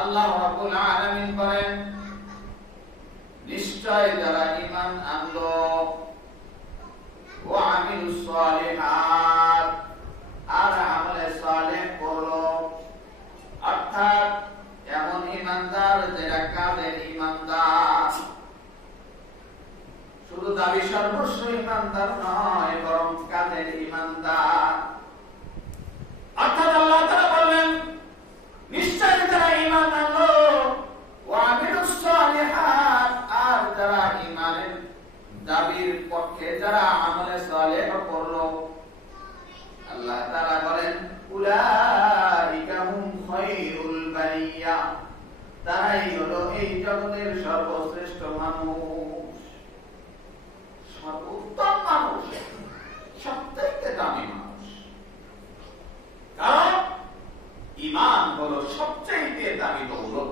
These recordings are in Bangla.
আল্লাহ রাব্বুল আলামিন বলেন, নিশ্চয় যারা ঈমান আনলো ওয়া আমিলুস সালিহাত আর আমলে সালেহ করলো, অর্থাৎ এমন ঈমানদার যারা কাজের ঈমানদার, শুধু দাবি সর্বস্ব ঈমানদার নয় বরং কাজের ঈমানদার। অর্থাৎ আল্লাহ তাআলা বললেন, নিশ্চয় যারা ঈমান আনলো ওয়া আমিলুস সালিহাত আর যারা ঈমানের দাবির পক্ষে যারা আমলে সালেহ করলো, আল্লাহ তাআলা বলেন, উলাইকা হুম খায়রুল বারিয়া, তারাই হলো এই জগতের সর্বশ্রেষ্ঠ মানুষ, সর্বোত্তম মানুষ, সবথেকে দামি মানুষ। কারণ ঈমান হলো সবচেয়ে দামি দৌলত।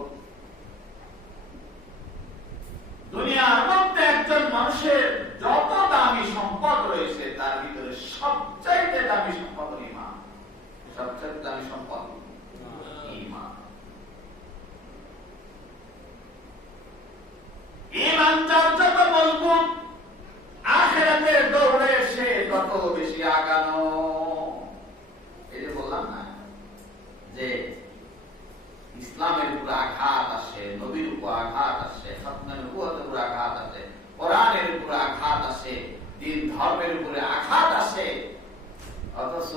দুনিয়ার মধ্যে একজন মানুষের যত দামি সম্পদ রয়েছে তার ভিতরে সবচেয়ে দামি সম্পদ ঈমান। সবচেয়ে দামি সম্পদ ঈমান। ঈমান যার যত মজবুত, আখিরাতের দৌড়ে সে তত বেশি আগানো। এই যে বললাম না যে ইসলামের উপর আঘাত আসে, নবীর উপর আঘাত আসে, খতমের উপর আঘাত আসে, কোরআনের উপর আঘাত আসে, দিন ধর্মের উপরে আঘাত আসে, অথচ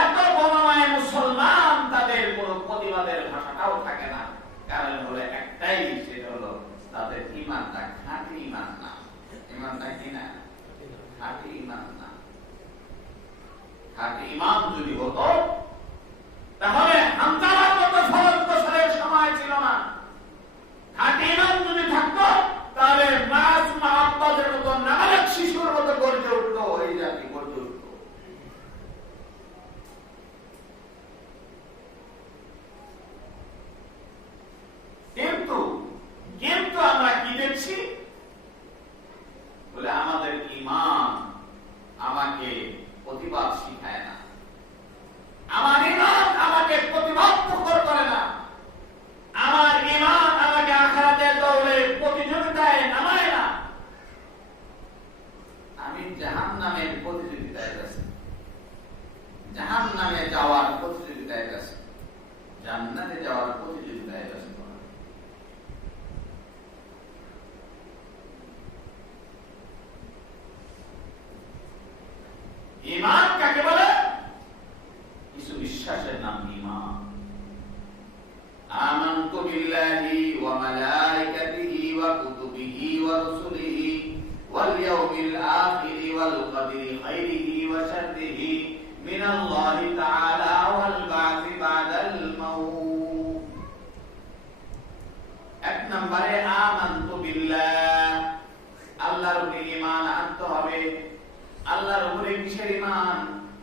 এত বর্ণনায় মুসলমান তাদের কোন প্রতিবাদের ভাষাটাও থাকে না। কারণ হলো একটাই, সেটা হলো তাদের ঈমানটা খাঁটি ঈমান না। ঈমানটা কি না? খাঁটি ঈমান না। খাঁটি ঈমান যদি হতো তাহলে হামজার মতো ফরজ বছরের সময় ছিল না। খাঁটি ঈমান যদি থাকতো তাহলে মাসুম আব্বাদের মতো নাবালক শিশুর মতো গর্জে উঠতো, এই জাতি গর্জে উঠতো। কিন্তু আমরা কি দেখছি বলে, আমাদের ঈমান আমাকে প্রতিবাদ শিখায় না, আমার ঈমান আমাকে প্রতিবাদ করে না, আমার ঈমান আমাকে আখিরাতের দৌড়ে প্রতিযোগিতায় নামায় না। আমি জাহান্নামের প্রতিযোগিতায় আছি, জাহান্নামে যাওয়ার প্রতিযোগিতায় আছি, জান্নাতে যাওয়ার প্রতিযোগিতায় আছি। ঈমান কাকে বলে? কিছু বিশ্বাসের নাম ঈমান। আমানতু বিল্লাহি ওয়া মালাইকাতিহি ওয়া কুতুবিহি ওয়া রুসুলিহি ওয়াল ইয়াউমিল আখির ওয়াল কদরি খাইরিহি ওয়া শাররিহি মিনাল্লাহি তাআলা ওয়াল বা'থি বা'দাল মাউত। এক নম্বরে আমানতু বিল্লাহ, আল্লাহর উপরে ঈমান আনতে হবে। আল্লাহর উপরে কিসের ঈমান?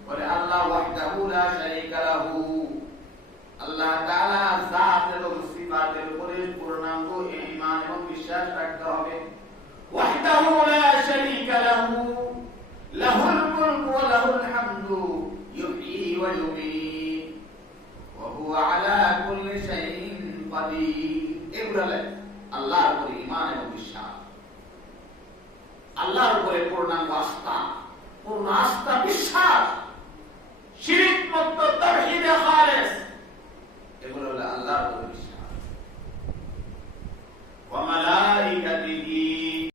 বলে আল্লাহ ওয়াহদাহু লা শারীকা লাহু, আল্লাহ তাআলা জাত এবং সিফাতের উপরে পূর্ণাঙ্গ ঈমান এবং বিশ্বাস রাখতে হবে। ওয়াহদাহু লা শারীকা লাহু, লাহুল মুলকু ওয়া লাহুল হামদু ইউহয়ী ওয়া ইউমীত ওয়া হুয়া আলা কুল্লি শাইইন কাদির। এগুলো আল্লাহর উপরে ঈমান এবং বিশ্বাস, আল্লাহর উপরে পূর্ণাঙ্গ আস্থা, পূর্ণ আস্থা বিশ্বাস, শিরক মুক্ত তাওহীদে